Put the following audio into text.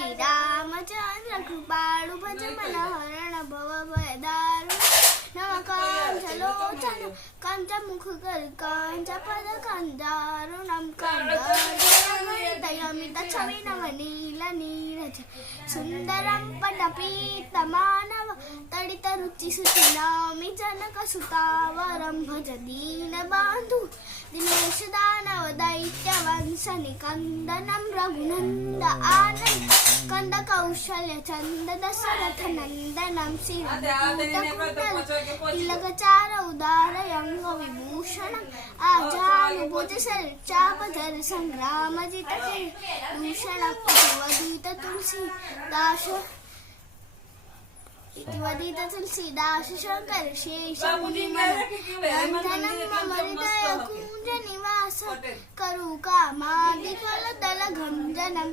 श्रीरामचंद्र कृपाळु भज मन हरण भव भय दारुण नमकांच लोचन कांच मुख कर कांच पद कांदारुणम कांदयमित छवि नव नील नीरज सुंदरम पटपीत मानव तडित रुचि सुचि नामि जनक सुतावरम भज दीन बांधु दिनेश दानव दैत्य वंश निकंदनम रघुनंद आनंद कंद कौशल्य चंद दशरथ नंदनम तिलक चार उदार यंग विभूषणम आजानुभुज चापधर संग्राम जित दूषणम वदित तुलसीदास शंकर शेष मुनि बंधनम मम हृदय कुंज निवास करू कामादि फल दल घंजनम